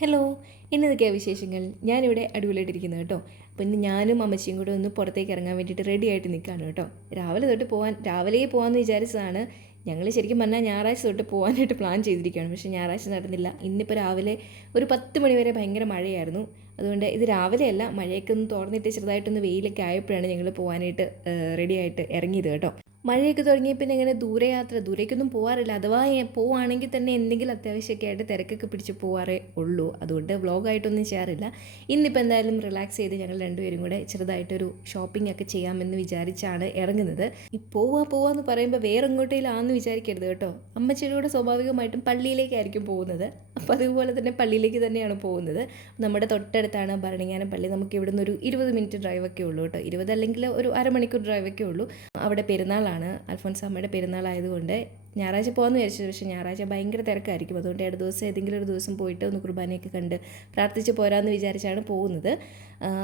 Hello എന്നതൊക്കെയാണ് വിശേഷങ്ങൾ. ഞാനിവിടെ അടിപൊളിയായിട്ടിരിക്കുന്നത് കേട്ടോ. അപ്പോൾ ഇന്ന് ഞാനും അമ്മച്ചിയും കൂടെ ഒന്ന് പുറത്തേക്ക് ഇറങ്ങാൻ വേണ്ടിയിട്ട് റെഡി ആയിട്ട് നിൽക്കുകയാണ് കേട്ടോ. രാവിലെ തൊട്ട് പോകാൻ രാവിലെ പോകാമെന്ന് വിചാരിച്ചതാണ്. ഞങ്ങൾ ശരിക്കും പറഞ്ഞാൽ ഞായറാഴ്ച തൊട്ട് പോകാനായിട്ട് പ്ലാൻ ചെയ്തിരിക്കുകയാണ്. പക്ഷേ ഞായറാഴ്ച നടന്നില്ല. ഇന്നിപ്പോൾ രാവിലെ ഒരു പത്ത് മണിവരെ ഭയങ്കര മഴയായിരുന്നു. അതുകൊണ്ട് ഇത് രാവിലെയല്ല മഴയൊക്കെ ഒന്ന് തുറന്നിട്ട് ചെറുതായിട്ടൊന്ന് വെയിലൊക്കെ ആയപ്പോഴാണ് ഞങ്ങൾ പോകാനായിട്ട് റെഡി ആയിട്ട് ഇറങ്ങിയത് കേട്ടോ. മഴയൊക്കെ തുടങ്ങിയ പിന്നെ ഇങ്ങനെ ദൂരയാത്ര ദൂരേക്കൊന്നും പോകാറില്ല അഥവാ പോവുകയാണെങ്കിൽ തന്നെ എന്തെങ്കിലും അത്യാവശ്യമൊക്കെ ആയിട്ട് തിരക്കൊക്കെ പിടിച്ച് പോകാറേ ഉള്ളൂ. അതുകൊണ്ട് വ്ളോഗായിട്ടൊന്നും ചെയ്യാറില്ല. ഇന്നിപ്പോൾ എന്തായാലും റിലാക്സ് ചെയ്ത് ഞങ്ങൾ രണ്ടുപേരും കൂടെ ചെറുതായിട്ടൊരു ഷോപ്പിംഗ് ഒക്കെ ചെയ്യാമെന്ന് വിചാരിച്ചാണ് ഇറങ്ങുന്നത്. ഈ പോവാ പോവാന്ന് പറയുമ്പോൾ വേറെ എങ്ങോട്ടേലാന്ന് വിചാരിക്കരുത് കേട്ടോ. അമ്മച്ചിയുടെ സ്വാഭാവികമായിട്ടും പള്ളിയിലേക്കായിരിക്കും പോകുന്നത്. അപ്പോൾ അതുപോലെ തന്നെ പള്ളിയിലേക്ക് തന്നെയാണ് പോകുന്നത്. നമ്മുടെ തൊട്ടടുത്താണ് ഭരണിങ്ങാനം പള്ളി. നമുക്ക് ഇവിടുന്ന് ഒരു ഇരുപത് മിനിറ്റ് ഡ്രൈവൊക്കെ ഉള്ളൂ കേട്ടോ. ഇരുപത് അല്ലെങ്കിൽ ഒരു അരമണിക്കൂർ ഡ്രൈവൊക്കെ ഉള്ളൂ. അവിടെ പെരുന്നാളാണ് അൽഫോൻസാമ്മയുടെ പെരുന്നാളായതുകൊണ്ട് ഞായറാഴ്ച പോകാമെന്ന് വിചാരിച്ചത് പക്ഷേ ഞായറാഴ്ച ഭയങ്കര തിരക്കായിരിക്കും. അതുകൊണ്ട് ഇട ദിവസം ഏതെങ്കിലും ഒരു ദിവസം പോയിട്ട് ഒന്ന് കുർബാനയൊക്കെ കണ്ട് പ്രാർത്ഥിച്ച് പോരാമെന്ന് വിചാരിച്ചാണ് പോകുന്നത്.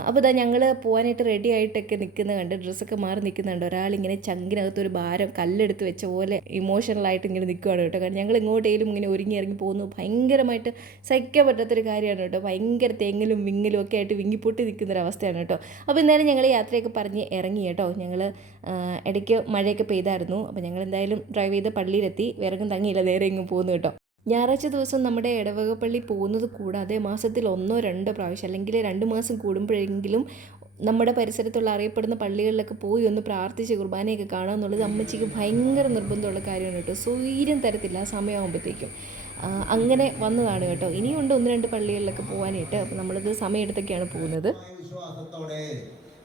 അപ്പോൾ ഇതാ ഞങ്ങൾ പോകാനായിട്ട് റെഡി ആയിട്ടൊക്കെ നിൽക്കുന്ന കണ്ട് ഡ്രസ്സൊക്കെ മാറി നിൽക്കുന്നുണ്ട് ഒരാളിങ്ങനെ ചങ്കിനകത്ത് ഒരു ഭാരം കല്ലെടുത്ത് വെച്ച പോലെ ഇമോഷണലായിട്ട് ഇങ്ങനെ നിൽക്കുകയാണ് കേട്ടോ. കാരണം ഞങ്ങൾ ഇങ്ങോട്ടേലും ഇങ്ങനെ ഒരുങ്ങി ഇറങ്ങി പോകുന്നു. ഭയങ്കരമായിട്ട് സഹിക്കാൻ പറ്റാത്തൊരു കാര്യമാണ് കേട്ടോ. ഭയങ്കര തെങ്ങലും വിങ്ങലും ഒക്കെ ആയിട്ട് വിങ്ങിപ്പൊട്ടി നിൽക്കുന്ന അവസ്ഥയാണ് കേട്ടോ. അപ്പോൾ എന്തായാലും ഞങ്ങൾ യാത്രയൊക്കെ പറഞ്ഞ് ഇറങ്ങി കേട്ടോ. ഞങ്ങൾ ഇടയ്ക്ക് മഴയൊക്കെ പെയ്തായിരുന്നു. അപ്പോൾ ഞങ്ങൾ എന്തായാലും ഡ്രൈവ് ചെയ്ത് പള്ളിയിലെത്തി വിറകും തങ്ങിയില്ല നേരെ ഇങ്ങ് പോകുന്നു കേട്ടോ. ഞായറാഴ്ച ദിവസം നമ്മുടെ ഇടവകപ്പള്ളി പള്ളി പോകുന്നത് കൂടാതെ മാസത്തിൽ ഒന്നോ രണ്ടോ പ്രാവശ്യം അല്ലെങ്കിൽ രണ്ട് മാസം കൂടുമ്പോഴെങ്കിലും നമ്മുടെ പരിസരത്തുള്ള അറിയപ്പെടുന്ന പള്ളികളിലൊക്കെ പോയി ഒന്ന് പ്രാർത്ഥിച്ച് കുർബാനയൊക്കെ കാണുക എന്നുള്ളത് അമ്മച്ചിക്ക് ഭയങ്കര നിർബന്ധമുള്ള കാര്യമാണ് കേട്ടോ. സ്വൈര്യം തരത്തില്ല സമയമാകുമ്പോഴത്തേക്കും. അങ്ങനെ വന്നതാണ് കേട്ടോ. ഇനിയുണ്ട് ഒന്ന് രണ്ട് പള്ളികളിലൊക്കെ പോകാനായിട്ട്. അപ്പോൾ നമ്മളിത് സമയമെടുത്തൊക്കെയാണ് പോകുന്നത്. വിശ്വാസത്തോടെ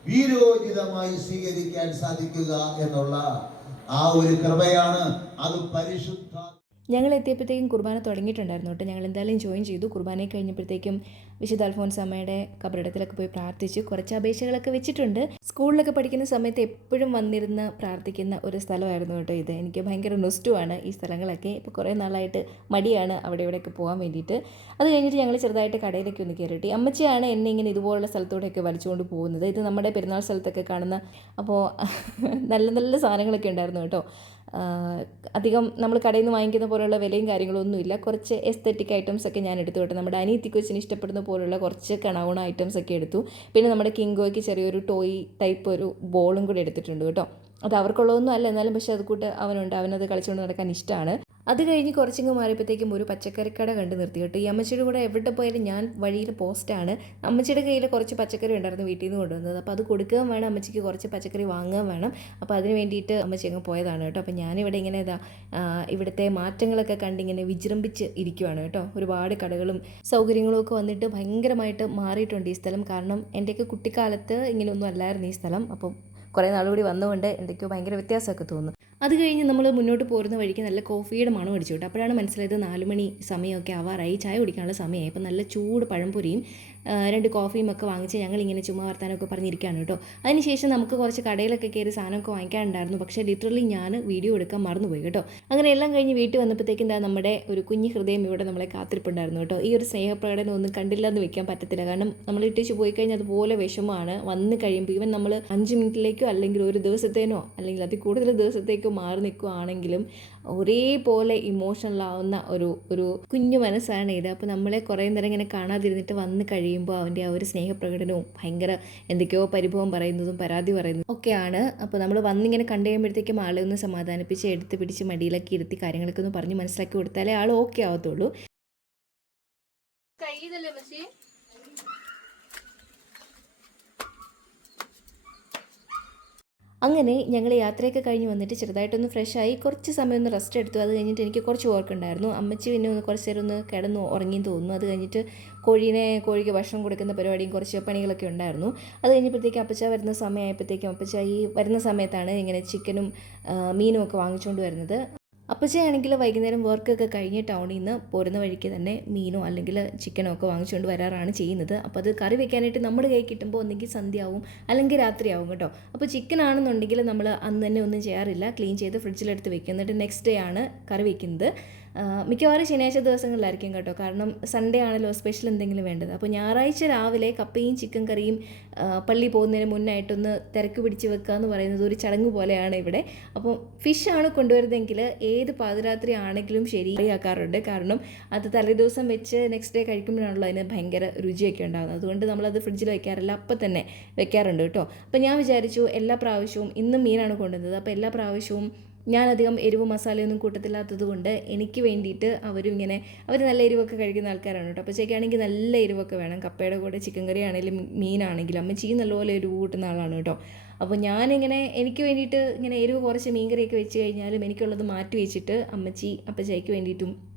വീരോചിതമായി സ്വീകരിക്കാൻ സാധിക്കുക എന്നുള്ള ആ ഒരു കൃപയാണ് അത് പരിശുദ്ധ ഞങ്ങൾ എത്തിയപ്പോഴത്തേക്കും കുർബാന തുടങ്ങിയിട്ടുണ്ടായിരുന്നു കേട്ടോ. ഞങ്ങൾ എന്തായാലും ജോയിൻ ചെയ്തു. കുർബാനയെ കഴിഞ്ഞപ്പോഴത്തേക്കും വിശുദ്ധ അൽഫോൻസ് അമ്മയുടെ കബറിടത്തിലൊക്കെ പോയി പ്രാർത്ഥിച്ചു. കുറച്ച് അപേക്ഷകളൊക്കെ വെച്ചിട്ടുണ്ട്. സ്കൂളിലൊക്കെ പഠിക്കുന്ന സമയത്ത് എപ്പോഴും വന്നിരുന്ന് പ്രാർത്ഥിക്കുന്ന ഒരു സ്ഥലമായിരുന്നു കേട്ടോ ഇത്. എനിക്ക് ഭയങ്കര നൊസ്റ്റുമാണ് ഈ സ്ഥലങ്ങളൊക്കെ. ഇപ്പോൾ കുറേ നാളായിട്ട് മടിയാണ് അവിടെ ഇവിടെയൊക്കെ പോകാൻ വേണ്ടിയിട്ട്. അത് കഴിഞ്ഞിട്ട് ഞങ്ങൾ ചെറുതായിട്ട് കടയിലേക്ക് ഒന്ന് കയറിയിട്ട് അമ്മച്ചിയാണ് എന്നെ ഇങ്ങനെ ഇതുപോലുള്ള സ്ഥലത്തൂടെയൊക്കെ വലിച്ചുകൊണ്ട് പോകുന്നത്. ഇത് നമ്മുടെ പെരുന്നാൾ സ്ഥലത്തൊക്കെ കാണുന്ന അപ്പോൾ നല്ല നല്ല സാധനങ്ങളൊക്കെ ഉണ്ടായിരുന്നു കേട്ടോ. അധികം നമ്മൾ കടയിൽ നിന്ന് വാങ്ങിക്കുന്ന പോലെയുള്ള വിലയും കാര്യങ്ങളൊന്നും ഇല്ല കുറച്ച് എസ്തെറ്റിക് ഐറ്റംസ് ഒക്കെ ഞാൻ എടുത്തു കേട്ടോ. നമ്മുടെ അനിയത്തി കൊച്ചിന് ഇഷ്ടപ്പെടുന്ന പോലുള്ള കുറച്ച് കണവണ ഐറ്റംസ് ഒക്കെ എടുത്തു. പിന്നെ നമ്മുടെ കിങ്കോയ്ക്ക് ചെറിയൊരു ടോയ് ടൈപ്പ് ഒരു ബോളും കൂടി എടുത്തിട്ടുണ്ട് കേട്ടോ. അത് അവർക്കുള്ളതൊന്നും അല്ല. എന്നാലും പക്ഷേ അത് കൂട്ട് അവനുണ്ട്. അവനത് കളിച്ചുകൊണ്ട് നടക്കാൻ ഇഷ്ടമാണ് അത് കഴിഞ്ഞ് കുറച്ചിങ്ങ് മാറിയപ്പോഴത്തേക്കും ഒരു പച്ചക്കറിക്കട കണ്ട് നിർത്തി കേട്ടോ. ഈ അമ്മച്ചിയുടെ കൂടെ എവിടെ പോയാലും ഞാൻ വഴിയിൽ പോസ്റ്റാണ്. അമ്മച്ചിയുടെ കയ്യിൽ കുറച്ച് പച്ചക്കറി ഉണ്ടായിരുന്നു വീട്ടിൽ നിന്ന് കൊണ്ടുവന്നത്. അപ്പോൾ അത് കൊടുക്കുകയും വേണം അമ്മച്ചിക്ക് കുറച്ച് പച്ചക്കറി വാങ്ങുകയും വേണം. അപ്പോൾ അതിന് വേണ്ടിയിട്ട് അമ്മച്ചി അങ്ങ് പോയതാണ് കേട്ടോ. അപ്പോൾ ഞാനിവിടെ ഇങ്ങനെ ഇതാ ഇവിടുത്തെ മാറ്റങ്ങളൊക്കെ കണ്ടിങ്ങനെ വിജൃംഭിച്ച് ഇരിക്കുവാണ് കേട്ടോ. ഒരുപാട് കടകളും സൗകര്യങ്ങളും ഒക്കെ വന്നിട്ട് ഭയങ്കരമായിട്ട് മാറിയിട്ടുണ്ട് ഈ സ്ഥലം. കാരണം എന്റെയൊക്കെ കുട്ടിക്കാലത്ത് ഇങ്ങനെയൊന്നും അല്ലായിരുന്നു ഈ സ്ഥലം. അപ്പം കുറേ നാളുകൂടി വന്നുകൊണ്ട് എന്തൊക്കെയോ ഭയങ്കര വ്യത്യാസമൊക്കെ തോന്നുന്നു. അത് കഴിഞ്ഞ് നമ്മൾ മുന്നോട്ട് പോരുന്ന വഴിക്ക് നല്ല കോഫിയുടെ മണം അടിച്ചു. കിട്ടും അപ്പോഴാണ് മനസ്സിലായത് നാല് മണി സമയമൊക്കെ ആവാറായി. ചായ കുടിക്കാനുള്ള സമയമായി. അപ്പോൾ നല്ല ചൂട് പഴംപൊരിയും രണ്ട് കോഫിയും ഒക്കെ വാങ്ങിച്ച് ഞങ്ങൾ ഇങ്ങനെ ചുമ്മാ വർത്താനമൊക്കെ പറഞ്ഞിരിക്കുകയാണ് കേട്ടോ. അതിനുശേഷം നമുക്ക് കുറച്ച് കടയിലൊക്കെ കയറി സാധനമൊക്കെ വാങ്ങിക്കാനുണ്ടായിരുന്നു. പക്ഷേ ലിറ്ററലി ഞാൻ വീഡിയോ എടുക്കാൻ മറന്നുപോയി കേട്ടോ. അങ്ങനെ എല്ലാം കഴിഞ്ഞ് വീട്ടിൽ വന്നപ്പോഴത്തേക്കും എന്താ നമ്മുടെ ഒരു കുഞ്ഞു ഹൃദയം ഇവിടെ നമ്മളെ കാത്തിരിപ്പുണ്ടായിരുന്നു കേട്ടോ. ഈ ഒരു സ്നേഹപ്രകടനം ഒന്നും കണ്ടില്ല എന്ന് വെക്കാൻ പറ്റത്തില്ല. കാരണം നമ്മൾ ഇട്ടിച്ച് പോയി കഴിഞ്ഞാൽ അതുപോലെ വിഷമമാണ്. വന്ന് കഴിയുമ്പോൾ ഇവൻ നമ്മൾ അഞ്ച് മിനിറ്റിലേക്കോ അല്ലെങ്കിൽ ഒരു ദിവസത്തേനോ അല്ലെങ്കിൽ അതിൽ കൂടുതൽ ദിവസത്തേക്കോ മാറി നിൽക്കുകയാണെങ്കിലും ഒരേപോലെ ഇമോഷണലാവുന്ന ഒരു ഒരു കുഞ്ഞു മനസ്സാണ് ഇത്. അപ്പോൾ നമ്മളെ കുറേ നേരം ഇങ്ങനെ കാണാതിരുന്നിട്ട് വന്ന് കഴിയുമ്പോൾ അവന്റെ ആ ഒരു സ്നേഹപ്രകടനവും ഭയങ്കര എന്തൊക്കെയോ പരിഭവം പറയുന്നതും പരാതി പറയുന്നതും ഒക്കെയാണ്. അപ്പോൾ നമ്മൾ വന്നിങ്ങനെ കണ്ടു കഴിയുമ്പോഴത്തേക്കും ആളെ ഒന്ന് സമാധാനിപ്പിച്ച് എടുത്ത് പിടിച്ച് മടിയിലൊക്കെ ഇരുത്തി കാര്യങ്ങളൊക്കെ ഒന്ന് പറഞ്ഞ് മനസ്സിലാക്കി കൊടുത്താലേ ആൾ ഓക്കെ ആവത്തുള്ളൂ. കയ്യിലല്ലേ പക്ഷേ അങ്ങനെ ഞങ്ങൾ യാത്രയൊക്കെ കഴിഞ്ഞ് വന്നിട്ട് ചെറുതായിട്ടൊന്ന് ഫ്രഷായി കുറച്ച് സമയം ഒന്ന് റെസ്റ്റ് എടുത്തു. അത് കഴിഞ്ഞിട്ട് എനിക്ക് കുറച്ച് വർക്ക് ഉണ്ടായിരുന്നു അമ്മച്ചി പിന്നെ ഒന്ന് കുറച്ച് നേരം ഒന്ന് കിടന്ന് ഉറങ്ങിയെന്ന് തോന്നുന്നു. അത് കഴിഞ്ഞിട്ട് കോഴീനെ കോഴിക്ക് ഭക്ഷണം കൊടുക്കുന്ന പരിപാടിയും കുറച്ച് പണികളൊക്കെ ഉണ്ടായിരുന്നു. അത് കഴിഞ്ഞപ്പോഴത്തേക്കും അപ്പച്ച വരുന്ന സമയമായപ്പോഴത്തേക്കും അപ്പച്ച ഈ വരുന്ന സമയത്താണ് ഇങ്ങനെ ചിക്കനും മീനും ഒക്കെ വാങ്ങിച്ചുകൊണ്ട് വരുന്നത്. അപ്പച്ചയാണെങ്കിൽ വൈകുന്നേരം വർക്കൊക്കെ കഴിഞ്ഞ് ടൗണിൽ നിന്ന് പോരുന്ന വഴിക്ക് തന്നെ മീനോ അല്ലെങ്കിൽ ചിക്കനോ ഒക്കെ വാങ്ങിച്ചുകൊണ്ട് വരാറാണ് ചെയ്യുന്നത്. അപ്പോൾ അത് കറി വെക്കാനായിട്ട് നമ്മുടെ കൈ കിട്ടുമ്പോൾ ഒന്നെങ്കിൽ സന്ധ്യയാവും അല്ലെങ്കിൽ രാത്രിയാവും കേട്ടോ. അപ്പോൾ ചിക്കൻ ആണെന്നുണ്ടെങ്കിൽ നമ്മൾ അന്ന് തന്നെ ഒന്നും ചെയ്യാറില്ല. ക്ലീൻ ചെയ്ത് ഫ്രിഡ്ജിലെടുത്ത് വെക്കും. എന്നിട്ട് നെക്സ്റ്റ് ഡേ ആണ് കറി വെക്കുന്നത്. മിക്കവാറും ശനിയാഴ്ച ദിവസങ്ങളിലായിരിക്കും കേട്ടോ. കാരണം സൺഡേ ആണല്ലോ സ്പെഷ്യൽ എന്തെങ്കിലും വേണ്ടത്. അപ്പോൾ ഞായറാഴ്ച രാവിലെ കപ്പയും ചിക്കൻ കറിയും പള്ളി പോകുന്നതിന് മുന്നായിട്ടൊന്ന് തിരക്ക് പിടിച്ച് വെക്കുക എന്ന് പറയുന്നത് ഒരു ചടങ്ങ് പോലെയാണ് ഇവിടെ. അപ്പോൾ ഫിഷ് ആണ് കൊണ്ടുവരുന്നതെങ്കിൽ ഏത് പാതിരാത്രി ആണെങ്കിലും ശരിയാക്കാറുണ്ട് കാരണം അത് തലേദിവസം വെച്ച് നെക്സ്റ്റ് ഡേ കഴിക്കുമ്പോഴാണല്ലോ അതിന് ഭയങ്കര രുചിയൊക്കെ ഉണ്ടാകുന്നത് അതുകൊണ്ട് നമ്മളത് ഫ്രിഡ്ജിൽ വെക്കാറില്ല. അപ്പം തന്നെ വെക്കാറുണ്ട് കേട്ടോ. അപ്പോൾ ഞാൻ വിചാരിച്ചു എല്ലാ പ്രാവശ്യവും ഇന്നും മീനാണ് കൊണ്ടുവന്നത്. അപ്പോൾ എല്ലാ പ്രാവശ്യവും ഞാനധികം എരിവ് മസാലയൊന്നും കൂട്ടത്തില്ലാത്തത് കൊണ്ട് എനിക്ക് വേണ്ടിയിട്ട് അവരും ഇങ്ങനെ അവർ നല്ല എരിവൊക്കെ കഴിക്കുന്ന ആൾക്കാരാണ് കേട്ടോ. അപ്പോൾ ചേക്കാണെങ്കിൽ നല്ല എരിവൊക്കെ വേണം. കപ്പയുടെ കൂടെ ചിക്കൻ കറി ആണെങ്കിലും മീനാണെങ്കിലും. അമ്മച്ചിക്ക് നല്ലപോലെ എരിവ് കൂട്ടുന്ന ആളാണ് കേട്ടോ. അപ്പോൾ ഞാനിങ്ങനെ എനിക്ക് വേണ്ടിയിട്ട് ഇങ്ങനെ എരിവ് കുറച്ച് മീൻ കറിയൊക്കെ വെച്ച് കഴിഞ്ഞാലും എനിക്കുള്ളത് മാറ്റി വെച്ചിട്ട് അമ്മച്ചി അപ്പച്ചയ്ക്ക് വേണ്ടിയിട്ടും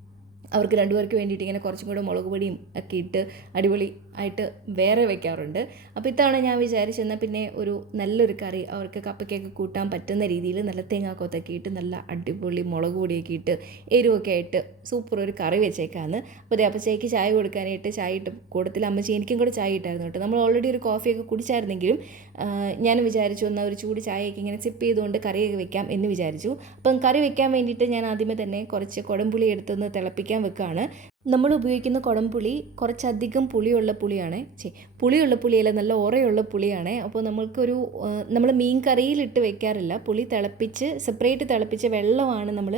അവർക്ക് രണ്ടുപേർക്ക് വേണ്ടിയിട്ട് ഇങ്ങനെ കുറച്ചും കൂടെ മുളക് പൊടിയും ഒക്കെ ഇട്ട് അടിപൊളി ആയിട്ട് വേറെ വെക്കാറുണ്ട്. അപ്പോൾ ഇത്തവണ ഞാൻ വിചാരിച്ചെന്നാൽ പിന്നെ ഒരു നല്ലൊരു കറി അവർക്ക് കപ്പയ്ക്കൊക്കെ കൂട്ടാൻ പറ്റുന്ന രീതിയിൽ നല്ല തേങ്ങാക്കൊത്തൊക്കെ ഇട്ട് നല്ല അടിപൊളി മുളക് പൊടിയൊക്കെ ഇട്ട് എരിവൊക്കെ ആയിട്ട് സൂപ്പർ ഒരു കറി വെച്ചേക്കാന്ന്. അപ്പോൾ അതേ അപ്പച്ചയ്ക്ക് ചായ കൊടുക്കാനായിട്ട് ചായ ഇട്ട് കൂടത്തിൽ അമ്മച്ചി എനിക്കും കൂടെ ചായ ഇട്ടായിരുന്നു കേട്ടോ. നമ്മൾ ഓൾറെഡി ഒരു കോഫിയൊക്കെ കുടിച്ചായിരുന്നെങ്കിലും ഞാൻ വിചാരിച്ചു എന്നാൽ ഒരു ചൂട് ചായയൊക്കെ ഇങ്ങനെ സിപ്പ് ചെയ്തുകൊണ്ട് കറിയൊക്കെ വെക്കാം എന്ന് വിചാരിച്ചു. അപ്പം കറി വെക്കാൻ വേണ്ടിയിട്ട് ഞാൻ ആദ്യമേ തന്നെ കുറച്ച് കുടംപുളി എടുത്തൊന്ന് തിളപ്പിക്കാൻ വെക്കുകയാണ് നമ്മൾ ഉപയോഗിക്കുന്ന കുടംപുളി കുറച്ചധികം പുളിയുള്ള പുളിയാണ്. ചേ പുളിയുള്ള പുളിയല്ല നല്ല ഓറയുള്ള പുളിയാണ്. അപ്പോൾ നമ്മൾക്കൊരു നമ്മൾ മീൻ കറിയിലിട്ട് വെക്കാറില്ല. പുളി തിളപ്പിച്ച് സെപ്പറേറ്റ് തിളപ്പിച്ച വെള്ളമാണ് നമ്മൾ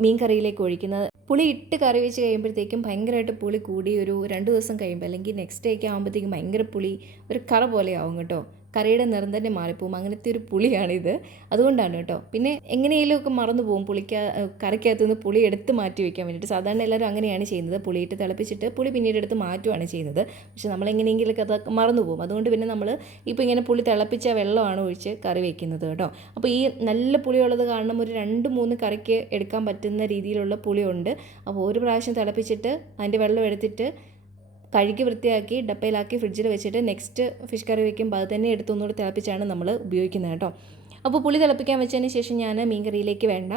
മീൻ കറിയിലേക്ക് ഒഴിക്കുന്നത് പുളി ഇട്ട് കറി വെച്ച് കഴിയുമ്പോഴത്തേക്കും ഭയങ്കരമായിട്ട് പുളി കൂടി ഒരു രണ്ട് ദിവസം കഴിയുമ്പോൾ അല്ലെങ്കിൽ നെക്സ്റ്റ് ഡേ ഒക്കെ ആകുമ്പോഴത്തേക്കും ഭയങ്കര പുളി ഒരു കറ പോലെ ആവും കേട്ടോ. കറിയുടെ നിറം തന്നെ മാറിപ്പോവും. അങ്ങനത്തെ ഒരു പുളിയാണിത്. അതുകൊണ്ടാണ് കേട്ടോ. പിന്നെ എങ്ങനെയെങ്കിലും ഒക്കെ മറന്നു പോകും പുളിക്ക കറിക്കകത്ത് നിന്ന് പുളി എടുത്ത് മാറ്റി വയ്ക്കാൻ വേണ്ടിയിട്ട്. സാധാരണ എല്ലാവരും അങ്ങനെയാണ് ചെയ്യുന്നത്. പുളിയിട്ട് തിളപ്പിച്ചിട്ട് പുളി പിന്നീട് എടുത്ത് മാറ്റുവാണ് ചെയ്യുന്നത്. പക്ഷെ നമ്മൾ എങ്ങനെയെങ്കിലൊക്കെ അത് മറന്നു പോകും. അതുകൊണ്ട് പിന്നെ നമ്മൾ ഇപ്പോൾ ഇങ്ങനെ പുളി തിളപ്പിച്ച വെള്ളമാണ് ഒഴിച്ച് കറി വയ്ക്കുന്നത് കേട്ടോ. അപ്പോൾ ഈ നല്ല പുളിയുള്ളത് കാരണം ഒരു രണ്ട് മൂന്ന് കറിക്ക് എടുക്കാൻ പറ്റുന്ന രീതിയിലുള്ള പുളിയുണ്ട്. അപ്പോൾ ഒരു പ്രാവശ്യം തിളപ്പിച്ചിട്ട് അതിന്റെ വെള്ളം എടുത്തിട്ട് കഴുകി വൃത്തിയാക്കി ഡപ്പയിലാക്കി ഫ്രിഡ്ജിൽ വെച്ചിട്ട് നെക്സ്റ്റ് ഫിഷ് കറി വയ്ക്കുമ്പോൾ അത് തന്നെ എടുത്ത് ഒന്നുകൂടി തിളപ്പിച്ചാണ് നമ്മൾ ഉപയോഗിക്കുന്നത് കേട്ടോ. അപ്പോൾ പുളി തിളപ്പിക്കാൻ വെച്ചതിന് ശേഷം ഞാൻ മീൻ കറിയിലേക്ക് വേണ്ട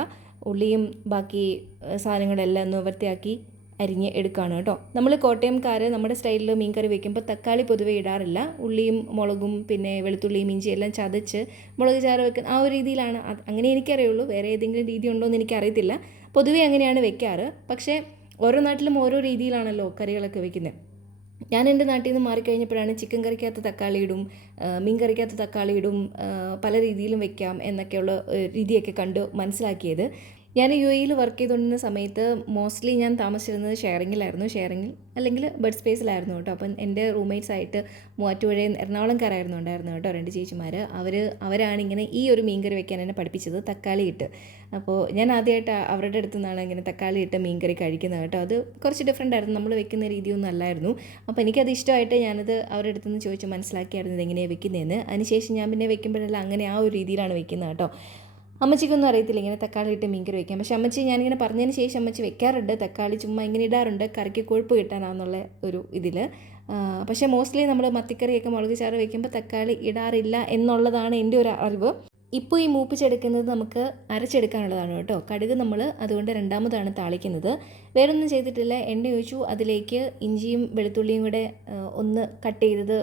ഉള്ളിയും ബാക്കി സാധനങ്ങളെല്ലാം ഒന്ന് വൃത്തിയാക്കി അരിഞ്ഞ് എടുക്കുകയാണ് കേട്ടോ. നമ്മൾ കോട്ടയംകാർ നമ്മുടെ സ്റ്റൈലിൽ മീൻ കറി വെക്കുമ്പോൾ തക്കാളി പൊതുവെ ഇടാറില്ല. ഉള്ളിയും മുളകും പിന്നെ വെളുത്തുള്ളിയും ഇഞ്ചി എല്ലാം ചതച്ച് മുളക് ചാറ് വെക്കുന്ന ആ ഒരു രീതിയിലാണ്. അങ്ങനെ എനിക്കറിയുള്ളൂ. വേറെ ഏതെങ്കിലും രീതി ഉണ്ടോ എന്ന് എനിക്കറിയത്തില്ല. പൊതുവെ അങ്ങനെയാണ് വെക്കാറ്. പക്ഷേ ഓരോ നാട്ടിലും ഓരോ രീതിയിലാണല്ലോ കറികളൊക്കെ വെക്കുന്നത് ഞാൻ എന്റെ നാട്ടിൽ നിന്ന് മാറിക്കഴിഞ്ഞപ്പോഴാണ് ചിക്കൻ കറിക്കകത്ത് തക്കാളി ഇടും മീൻ കറിക്കകത്ത് തക്കാളി ഇടും പല രീതിയിലും വെക്കാം എന്നൊക്കെയുള്ള രീതിയൊക്കെ കണ്ട് മനസ്സിലാക്കിയത്. ഞാൻ യു എയിൽ വർക്ക് ചെയ്തുകൊണ്ടിരുന്ന സമയത്ത് മോസ്റ്റ്ലി ഞാൻ താമസിച്ചിരുന്നത് ഷെയറിങ്ങിലായിരുന്നു ഷെയറിങ്ങിൽ അല്ലെങ്കിൽ ബെഡ് സ്പേസിലായിരുന്നു കേട്ടോ. അപ്പം എന്റെ റൂംമേറ്റ്സ് ആയിട്ട് മൂവാറ്റുപുഴയിൽ എറണാകുളംകാരായിരുന്നു ഉണ്ടായിരുന്നു കേട്ടോ രണ്ട് ചേച്ചിമാർ അവർ അവരാണ് ഇങ്ങനെ ഈ ഒരു മീൻകറി വെക്കാൻ എന്നെ പഠിപ്പിച്ചത് തക്കാളി ഇട്ട്. അപ്പോൾ ഞാൻ ആദ്യമായിട്ട് അവരുടെ അടുത്ത് നിന്നാണ് ഇങ്ങനെ തക്കാളി ഇട്ട് മീൻകറി കഴിക്കുന്നത് കേട്ടോ. അത് കുറച്ച് ഡിഫറെന്റ് ആയിരുന്നു നമ്മൾ വെക്കുന്ന രീതിയൊന്നും അല്ലായിരുന്നു. അപ്പോൾ എനിക്കത് ഇഷ്ടമായിട്ട് ഞാനത് അവരുടെ അടുത്ത് നിന്ന് ചോദിച്ച് മനസ്സിലാക്കിയായിരുന്നു ഇത് എങ്ങനെയാണ് വെക്കുന്നതെന്ന് അതിനുശേഷം ഞാൻ പിന്നെ വെക്കുമ്പോഴെല്ലാം അങ്ങനെ ആ ഒരു രീതിയിലാണ് വെക്കുന്നത് കേട്ടോ. അമ്മച്ചിക്കൊന്നും അറിയത്തില്ല ഇങ്ങനെ തക്കാളി ഇട്ട് മീൻകറി വെക്കാം പക്ഷെ അമ്മച്ചി ഞാനിങ്ങനെ പറഞ്ഞതിന് ശേഷം അമ്മച്ചി വെക്കാറുണ്ട്. തക്കാളി ചുമ്മാ ഇങ്ങനെ ഇടാറുണ്ട്. കറിക്ക് കൊഴുപ്പ് കിട്ടാനാന്നുള്ള ഒരു ഇതിൽ പക്ഷേ മോസ്റ്റ്ലി നമ്മൾ മത്തിക്കറിയൊക്കെ മുളക് ചാറ് വെക്കുമ്പോൾ തക്കാളി ഇടാറില്ല എന്നുള്ളതാണ് എന്റെ ഒരു അറിവ്. ഇപ്പോൾ ഈ മൂപ്പിച്ചെടുക്കുന്നത് നമുക്ക് അരച്ചെടുക്കാനുള്ളതാണ് കേട്ടോ. കടുക് നമ്മൾ അതുകൊണ്ട് രണ്ടാമതാണ് താളിക്കുന്നത്. വേറൊന്നും ചെയ്തിട്ടില്ല. എണ്ണ ഒഴിച്ചു. അതിലേക്ക് ഇഞ്ചിയും വെളുത്തുള്ളിയും കൂടെ ഒന്ന് കട്ട് ചെയ്തത്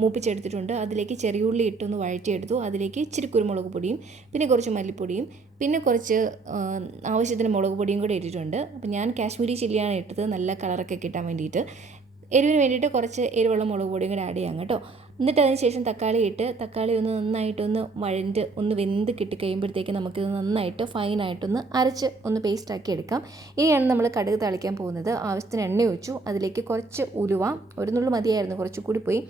മൂപ്പിച്ചെടുത്തിട്ടുണ്ട്. അതിലേക്ക് ചെറിയുള്ളി ഇട്ടൊന്ന് വഴറ്റിയെടുത്തു. അതിലേക്ക് ഇച്ചിരി കുരുമുളക് പൊടിയും പിന്നെ കുറച്ച് മല്ലിപ്പൊടിയും പിന്നെ കുറച്ച് ആവശ്യത്തിന് മുളക് പൊടിയും കൂടെ ഇട്ടിട്ടുണ്ട്. അപ്പോൾ ഞാൻ കാശ്മീരി ചില്ലിയാണ് ഇട്ടത്. നല്ല കളറൊക്കെ കിട്ടാൻ വേണ്ടിയിട്ട്. എരിവിന് വേണ്ടിയിട്ട് കുറച്ച് എരിവുള്ള മുളക് പൊടിയും കൂടെ ആഡ് ചെയ്യാം കേട്ടോ. എന്നിട്ട് അതിന് ശേഷം തക്കാളി ഇട്ട് തക്കാളി ഒന്ന് നന്നായിട്ടൊന്ന് വഴണ്ട് ഒന്ന് വെന്ത് കിട്ടി കഴിയുമ്പോഴത്തേക്ക് നമുക്കിത് നന്നായിട്ട് ഫൈനായിട്ടൊന്ന് അരച്ച് ഒന്ന് പേസ്റ്റാക്കി എടുക്കാം. ഇനിയാണ് നമ്മൾ കടുക് തളിക്കാൻ പോകുന്നത്. ആവശ്യത്തിന് എണ്ണ ഒഴിച്ചു. അതിലേക്ക് കുറച്ച് ഉലുവ ഒരു നുള്ളു മതിയായിരുന്നു കുറച്ച് കൂടി പോയി.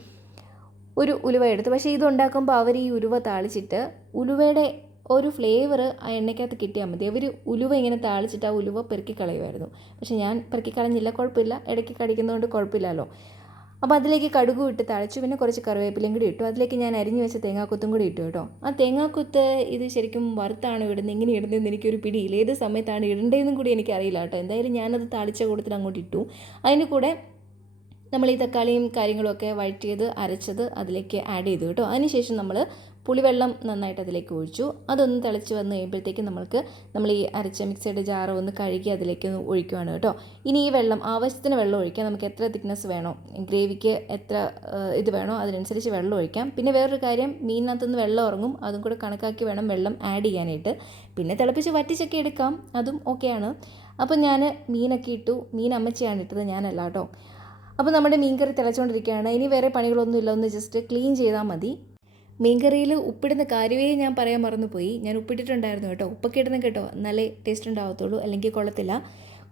ഒരു ഉലുവ എടുത്ത്. പക്ഷേ ഇതുണ്ടാക്കുമ്പോൾ അവർ ഈ ഉലുവ താളിച്ചിട്ട് ഉലുവയുടെ ഒരു ഫ്ലേവർ ആ എണ്ണയ്ക്കകത്ത് കിട്ടിയാൽ മതി. അവർ ഉലുവ ഇങ്ങനെ താളിച്ചിട്ട് ആ ഉലുവ പെറുക്കി കളയുമായിരുന്നു. പക്ഷെ ഞാൻ പെറുക്കി കളഞ്ഞില്ല കുഴപ്പമില്ല. ഇടയ്ക്ക് കടിക്കുന്നതുകൊണ്ട് കുഴപ്പമില്ലല്ലോ. അപ്പോൾ അതിലേക്ക് കടുകും ഇട്ട് തഴച്ചു പിന്നെ കുറച്ച് കറിവേപ്പിലയും കൂടി ഇട്ടു. അതിലേക്ക് ഞാൻ അരിഞ്ഞു വെച്ച തേങ്ങാക്കൊത്തും കൂടി ഇട്ടു കേട്ടോ. ആ തേങ്ങാക്കൊത്ത് ഇത് ശരിക്കും വറുത്താണ് ഇടുന്നത് എങ്ങനെ ഇടുന്നതെന്ന് എനിക്കൊരു പിടിയില്ല. ഏത് സമയത്താണ് ഇടേണ്ടതെന്നും കൂടി എനിക്കറിയില്ല കേട്ടോ. എന്തായാലും ഞാനത് തളിച്ച കൂട്ടത്തിൽ അങ്ങോട്ട് ഇട്ടു. അതിന്റെ കൂടെ നമ്മൾ ഈ തക്കാളിയും കാര്യങ്ങളൊക്കെ വഴറ്റിയത് അരച്ചത് അതിലേക്ക് ആഡ് ചെയ്തു കേട്ടോ. അതിനുശേഷം നമ്മൾ പുളിവെള്ളം നന്നായിട്ട് അതിലേക്ക് ഒഴിച്ചു. അതൊന്ന് തിളച്ച് വന്ന് കഴിയുമ്പോഴത്തേക്ക് നമ്മൾക്ക് നമ്മൾ ഈ അരച്ച മിക്സിയുടെ ജാറ് ഒന്ന് കഴുകി അതിലേക്ക് ഒഴിക്കുവാണ് കേട്ടോ. ഇനി ഈ വെള്ളം ആവശ്യത്തിന് വെള്ളം ഒഴിക്കാം. നമുക്ക് എത്ര തിക്നെസ് വേണോ ഗ്രേവിക്ക് എത്ര ഇത് വേണോ അതിനനുസരിച്ച് വെള്ളം ഒഴിക്കാം. പിന്നെ വേറൊരു കാര്യം മീനിനകത്തുനിന്ന് വെള്ളം ഉറങ്ങും അതും കൂടെ കണക്കാക്കി വേണം വെള്ളം ആഡ് ചെയ്യാനായിട്ട്. പിന്നെ തിളപ്പിച്ച് വറ്റിച്ചൊക്കെ എടുക്കാം. അതും ഓക്കെയാണ് അപ്പോൾ ഞാൻ മീനൊക്കെ ഇട്ടു. മീൻ അമ്മച്ചിയാണ് ഇട്ടത് ഞാനല്ല കേട്ടോ. അപ്പോൾ നമ്മുടെ മീൻകറി തിളച്ചുകൊണ്ടിരിക്കുകയാണ് ഇനി വേറെ പണികളൊന്നുമില്ല. ഒന്ന് ജസ്റ്റ് ക്ലീൻ ചെയ്താൽ മതി. മീൻകറിയിൽ ഉപ്പിടുന്ന കാര്യമേ ഞാൻ പറയാൻ മറന്നുപോയി. ഞാൻ ഉപ്പിട്ടിട്ടുണ്ടായിരുന്നു കേട്ടോ. ഉപ്പൊക്കെ ഇടുന്ന കേട്ടോ. നല്ല ടേസ്റ്റ് ഉണ്ടാവത്തുള്ളൂ. അല്ലെങ്കിൽ കൊള്ളത്തില്ല.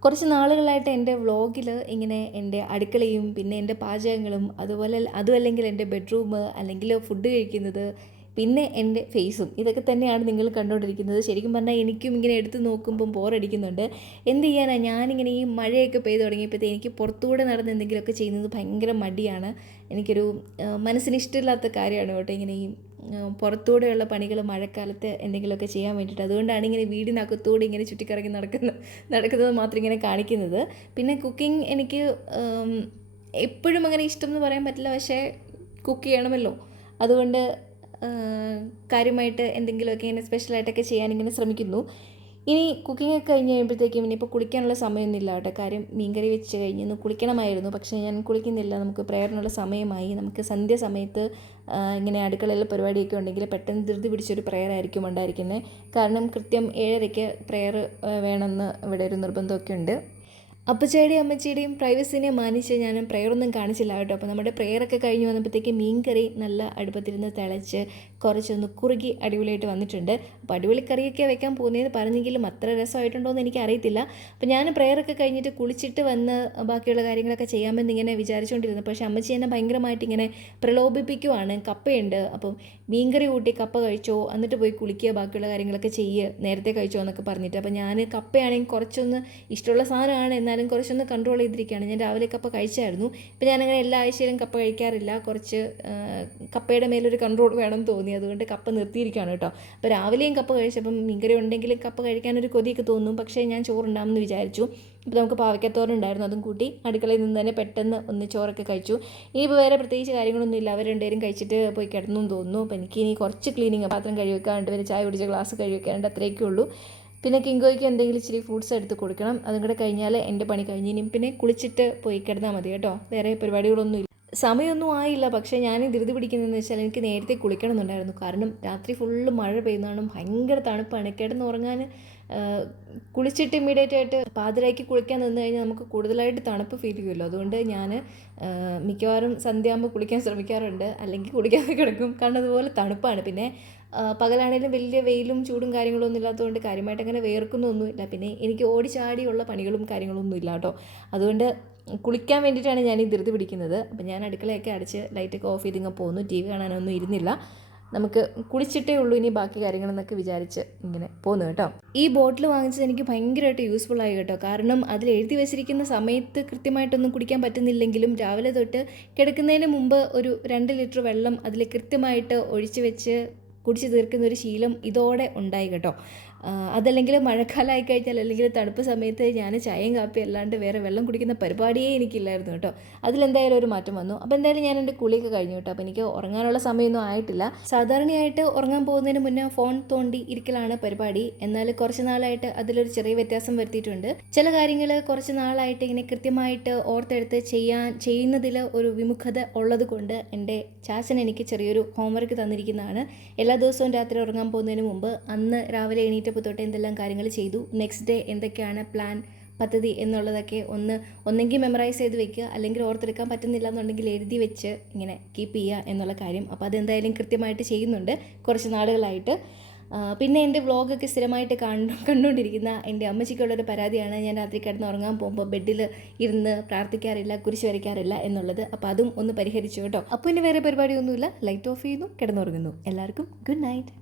കുറച്ച് നാളുകളായിട്ട് എന്റെ വ്ളോഗിൽ ഇങ്ങനെ എന്റെ അടുക്കളയും പിന്നെ എന്റെ പാചകങ്ങളും അതുപോലെ അതുമല്ലെങ്കിൽ എന്റെ ബെഡ്റൂം അല്ലെങ്കിൽ ഫുഡ് കഴിക്കുന്നത് പിന്നെ എന്റെ ഫേസും ഇതൊക്കെ തന്നെയാണ് നിങ്ങൾ കണ്ടുകൊണ്ടിരിക്കുന്നത്. ശരിക്കും പറഞ്ഞാൽ എനിക്കും ഇങ്ങനെ എടുത്ത് നോക്കുമ്പം ബോറടിക്കുന്നുണ്ട്. എന്ത് ചെയ്യാനാണ് ഞാനിങ്ങനെ ഈ മഴയൊക്കെ പെയ്ത് തുടങ്ങിയപ്പോഴത്തേ എനിക്ക് പുറത്തുകൂടെ നടന്ന് എന്തെങ്കിലുമൊക്കെ ചെയ്യുന്നത് ഭയങ്കര മടിയാണ്. എനിക്കൊരു മനസ്സിന് ഇഷ്ടമില്ലാത്ത കാര്യമാണ് കേട്ടോ ഇങ്ങനെ ഈ പുറത്തൂടെയുള്ള പണികൾ മഴക്കാലത്ത് എന്തെങ്കിലുമൊക്കെ ചെയ്യാൻ വേണ്ടിയിട്ട്. അതുകൊണ്ടാണ് ഇങ്ങനെ വീടിനകത്തൂടെ ഇങ്ങനെ ചുറ്റിക്കറങ്ങി നടക്കുന്ന നടക്കുന്നത് മാത്രം ഇങ്ങനെ കാണിക്കുന്നത്. പിന്നെ കുക്കിംഗ് എനിക്ക് എപ്പോഴും അങ്ങനെ ഇഷ്ടം എന്ന് പറയാൻ പറ്റില്ല. പക്ഷേ കുക്ക് ചെയ്യണമല്ലോ. അതുകൊണ്ട് കാര്യമായിട്ട് എന്തെങ്കിലുമൊക്കെ ഇങ്ങനെ സ്പെഷ്യലായിട്ടൊക്കെ ചെയ്യാൻ ഇങ്ങനെ ശ്രമിക്കുന്നു. ഇനി കുക്കിംഗ് ഒക്കെ കഴിഞ്ഞ് കഴിയുമ്പോഴത്തേക്കും ഇനിയിപ്പോൾ കുളിക്കാനുള്ള സമയമൊന്നുമില്ല കേട്ടോ. കാര്യം മീൻകറി വെച്ച് കഴിഞ്ഞ് ഒന്ന് കുളിക്കണമായിരുന്നു. പക്ഷേ ഞാൻ കുളിക്കുന്നില്ല. നമുക്ക് പ്രേയറിനുള്ള സമയമായി. നമുക്ക് സന്ധ്യ സമയത്ത് ഇങ്ങനെ അടുക്കളയിൽ പരിപാടിയൊക്കെ ഉണ്ടെങ്കിൽ പെട്ടെന്ന് ധൃതി പിടിച്ചൊരു ആയിരിക്കും ഉണ്ടായിരിക്കുന്നത്. കാരണം കൃത്യം ഏഴരയ്ക്ക് പ്രയർ വേണമെന്ന് ഇവിടെ ഒരു നിർബന്ധമൊക്കെ ഉണ്ട്. അപ്പച്ചയുടെയും അമ്മച്ചിയുടെയും പ്രൈവസിനെ മാനിച്ച് ഞാൻ പ്രെയറൊന്നും കാണിച്ചില്ല കേട്ടോ. അപ്പോൾ നമ്മുടെ പ്രയറൊക്കെ കഴിഞ്ഞ് വന്നപ്പോഴത്തേക്ക് മീൻകറി നല്ല അടുപ്പത്തിരുന്ന് തിളച്ച് കുറച്ചൊന്ന് കുറുകി അടിപൊളിയായിട്ട് വന്നിട്ടുണ്ട്. അപ്പോൾ അടിപൊളി കറിയൊക്കെ വെക്കാൻ പോകുന്നതെന്ന് പറഞ്ഞെങ്കിലും അത്ര രസമായിട്ടുണ്ടോ എന്ന് എനിക്ക് അറിയത്തില്ല അപ്പോൾ ഞാൻ പ്രയറൊക്കെ കഴിഞ്ഞിട്ട് കുളിച്ചിട്ട് വന്ന് ബാക്കിയുള്ള കാര്യങ്ങളൊക്കെ ചെയ്യാമെന്ന് ഇങ്ങനെ വിചാരിച്ചുകൊണ്ടിരുന്നു പക്ഷേ അമ്മച്ചി എന്നെ ഭയങ്കരമായിട്ട് ഇങ്ങനെ പ്രലോഭിപ്പിക്കുവാണ്. കപ്പയുണ്ട്. അപ്പം മീൻകറി കൂട്ടി കപ്പ കഴിച്ചോ എന്നിട്ട് പോയി കുളിക്കുക ബാക്കിയുള്ള കാര്യങ്ങളൊക്കെ ചെയ്യുക നേരത്തെ കഴിച്ചോ എന്നൊക്കെ പറഞ്ഞിട്ട്. അപ്പോൾ ഞാൻ കപ്പയാണെങ്കിൽ കുറച്ചൊന്ന് ഇഷ്ടമുള്ള സാധനമാണ്. എന്നാലും കുറച്ചൊന്ന് കൺട്രോൾ ചെയ്തിരിക്കുകയാണ്. ഞാൻ രാവിലെ കപ്പ കഴിച്ചായിരുന്നു. ഇപ്പം ഞാനങ്ങനെ എല്ലാ ആഴ്ചയിലും കപ്പ കഴിക്കാറില്ല. കുറച്ച് കപ്പയുടെ മേലൊരു കൺട്രോൾ വേണം തോന്നി അതുകൊണ്ട് കപ്പ നിർത്തിയിരിക്കുകയാണ് കേട്ടോ. അപ്പോൾ രാവിലെയും കപ്പ കഴിച്ചപ്പം മീൻകറി ഉണ്ടെങ്കിൽ കപ്പ കഴിക്കാനൊരു കൊതിയൊക്കെ തോന്നും. പക്ഷേ ഞാൻ ചോറുണ്ടാമെന്ന് വിചാരിച്ചു. അപ്പോൾ നമുക്ക് പാവയ്ക്കത്തോറുണ്ടായിരുന്നു അതും കൂട്ടി അടുക്കളയിൽ നിന്ന് തന്നെ പെട്ടെന്ന് ഒന്ന് ചോറൊക്കെ കഴിച്ചു. ഇനിയിപ്പോൾ വേറെ പ്രത്യേകിച്ച് കാര്യങ്ങളൊന്നും ഇല്ല. അവർ രണ്ടുപേരും കഴിച്ചിട്ട് പോയി കിടന്നു തോന്നുന്നു. അപ്പോൾ എനിക്ക് ഇനി കുറച്ച് ക്ലീനിങ് പാത്രം കഴുകി വെക്കാണ്ട് പിന്നെ ചായ കുടിച്ച ഗ്ലാസ് കഴുകി വെക്കാണ്ട് അത്രയൊക്കെ ഉള്ളൂ. പിന്നെ കിങ്കോയ്ക്ക് എന്തെങ്കിലും ഇച്ചിരി ഫ്രൂട്ട്സ് എടുത്ത് കൊടുക്കണം. അതും കൂടെ കഴിഞ്ഞാൽ എന്റെ പണി കഴിഞ്ഞ് ഇനി പിന്നെ കുളിച്ചിട്ട് പോയി കിടന്നാൽ മതി കേട്ടോ. വേറെ പരിപാടികളൊന്നും ഇല്ല. സമയമൊന്നും ആയില്ല. പക്ഷേ ഞാൻ ധൃതി പിടിക്കുന്നതെന്ന് വെച്ചാൽ എനിക്ക് നേരത്തെ കുളിക്കണമെന്നുണ്ടായിരുന്നു. കാരണം രാത്രി ഫുള്ള് മഴ പെയ്യുന്നതാണ് ഭയങ്കര തണുപ്പാണ്. കിടന്ന് ഉറങ്ങാൻ കുളിച്ചിട്ട് ഇമ്മീഡിയറ്റ് ആയിട്ട് പാതിരാക്കി കുളിക്കാൻ നിന്ന് കഴിഞ്ഞാൽ നമുക്ക് കൂടുതലായിട്ട് തണുപ്പ് ഫീൽ ചെയ്യുമല്ലോ. അതുകൊണ്ട് ഞാൻ മിക്കവാറും സന്ധ്യയാകുമ്പോൾ കുളിക്കാൻ ശ്രമിക്കാറുണ്ട്. അല്ലെങ്കിൽ കുളിക്കാതെ കിടക്കും. കാരണം അതുപോലെ തണുപ്പാണ്. പിന്നെ പകലാണേലും വലിയ വെയിലും ചൂടും കാര്യങ്ങളൊന്നും ഇല്ലാത്തതുകൊണ്ട് കാര്യമായിട്ട് അങ്ങനെ വേർക്കുന്നൊന്നുമില്ല. പിന്നെ എനിക്ക് ഓടിച്ചാടിയുള്ള പണികളും കാര്യങ്ങളൊന്നും ഇല്ല കേട്ടോ. അതുകൊണ്ട് കുളിക്കാൻ വേണ്ടിയിട്ടാണ് ഞാൻ ഈ ധൃതി പിടിക്കുന്നത്. അപ്പം ഞാൻ അടുക്കളയൊക്കെ അടിച്ച് ലൈറ്റൊക്കെ ഓഫ് ചെയ്ത് പോകുന്നു ടി വി കാണാനൊന്നും ഇരുന്നില്ല. നമുക്ക് കുളിച്ചിട്ടേ ഉള്ളൂ ഇനി ബാക്കി കാര്യങ്ങളെന്നൊക്കെ വിചാരിച്ച് ഇങ്ങനെ പോന്നു കേട്ടോ. ഈ ബോട്ടിൽ വാങ്ങിച്ചത് എനിക്ക് ഭയങ്കരമായിട്ട് യൂസ്ഫുൾ ആയി കേട്ടോ. കാരണം അതിൽ എഴുതി വെച്ചിരിക്കുന്ന സമയത്ത് കൃത്യമായിട്ടൊന്നും കുടിക്കാൻ പറ്റുന്നില്ലെങ്കിലും രാവിലെ തൊട്ട് കിടക്കുന്നതിന് മുമ്പ് ഒരു രണ്ട് ലിറ്റർ വെള്ളം അതിൽ കൃത്യമായിട്ട് ഒഴിച്ചു വെച്ച് കുടിച്ച് തീർക്കുന്ന ഒരു ശീലം ഇതോടെ ഉണ്ടായി കേട്ടോ. അതല്ലെങ്കിൽ മഴക്കാലമായി കഴിഞ്ഞാൽ അല്ലെങ്കിൽ തണുപ്പ് സമയത്ത് ഞാൻ ചായയും കാപ്പി അല്ലാണ്ട് വേറെ വെള്ളം കുടിക്കുന്ന പരിപാടിയേ എനിക്കില്ലായിരുന്നു കേട്ടോ. അതിലെന്തായാലും ഒരു മാറ്റം വന്നു. അപ്പോൾ എന്തായാലും ഞാൻ എന്റെ കുളിയൊക്കെ കഴിഞ്ഞു കേട്ടോ. അപ്പോൾ എനിക്ക് ഉറങ്ങാനുള്ള സമയമൊന്നും ആയിട്ടില്ല. സാധാരണയായിട്ട് ഉറങ്ങാൻ പോകുന്നതിന് മുന്നേ ഫോൺ തോണ്ടി ഇരിക്കലാണ് പരിപാടി. എന്നാൽ കുറച്ച് നാളായിട്ട് അതിലൊരു ചെറിയ വ്യത്യാസം വരുത്തിയിട്ടുണ്ട്. ചില കാര്യങ്ങൾ കുറച്ച് നാളായിട്ട് ഇങ്ങനെ കൃത്യമായിട്ട് ഓർത്തെടുത്ത് ചെയ്യാൻ ചെയ്യുന്നതിൽ ഒരു വിമുഖത ഉള്ളത് കൊണ്ട് എന്റെ ചാച്ചൻ എനിക്ക് ചെറിയൊരു ഹോംവർക്ക് തന്നിരിക്കുന്നതാണ്. എല്ലാ ദിവസവും രാത്രി ഉറങ്ങാൻ പോകുന്നതിന് മുമ്പ് അന്ന് രാവിലെ എണീറ്റപ്പോൾ തൊട്ട് എന്തെല്ലാം കാര്യങ്ങൾ ചെയ്തു നെക്സ്റ്റ് ഡേ എന്തൊക്കെയാണ് പ്ലാൻ പദ്ധതി എന്നുള്ളതൊക്കെ ഒന്ന് ഒന്നെങ്കിൽ മെമ്മറൈസ് ചെയ്ത് വെക്കുക അല്ലെങ്കിൽ ഓർത്തെടുക്കാൻ പറ്റുന്നില്ല എന്നുണ്ടെങ്കിൽ എഴുതി വെച്ച് ഇങ്ങനെ കീപ്പ് ചെയ്യുക എന്നുള്ള കാര്യം. അപ്പോൾ അതെന്തായാലും കൃത്യമായിട്ട് ചെയ്യുന്നുണ്ട് കുറച്ച് നാളുകളായിട്ട്. പിന്നെ എന്റെ വ്ളോഗൊക്കെ സ്ഥിരമായിട്ട് കണ്ടു കണ്ടുകൊണ്ടിരിക്കുന്ന എന്റെ അമ്മച്ചിക്കുള്ളൊരു പരാതിയാണ് ഞാൻ രാത്രി കിടന്ന് ഉറങ്ങാൻ പോകുമ്പോൾ ബെഡിൽ ഇരുന്ന് പ്രാർത്ഥിക്കാറില്ല കുരിശ് വരയ്ക്കാറില്ല എന്നുള്ളത്. അപ്പോൾ അതും ഒന്ന് പരിഹരിച്ചു കേട്ടോ. അപ്പോൾ ഇനി വേറെ പരിപാടിയൊന്നുമില്ല. ലൈറ്റ് ഓഫ് ചെയ്യുന്നു കിടന്നുറങ്ങുന്നു. എല്ലാവർക്കും ഗുഡ് നൈറ്റ്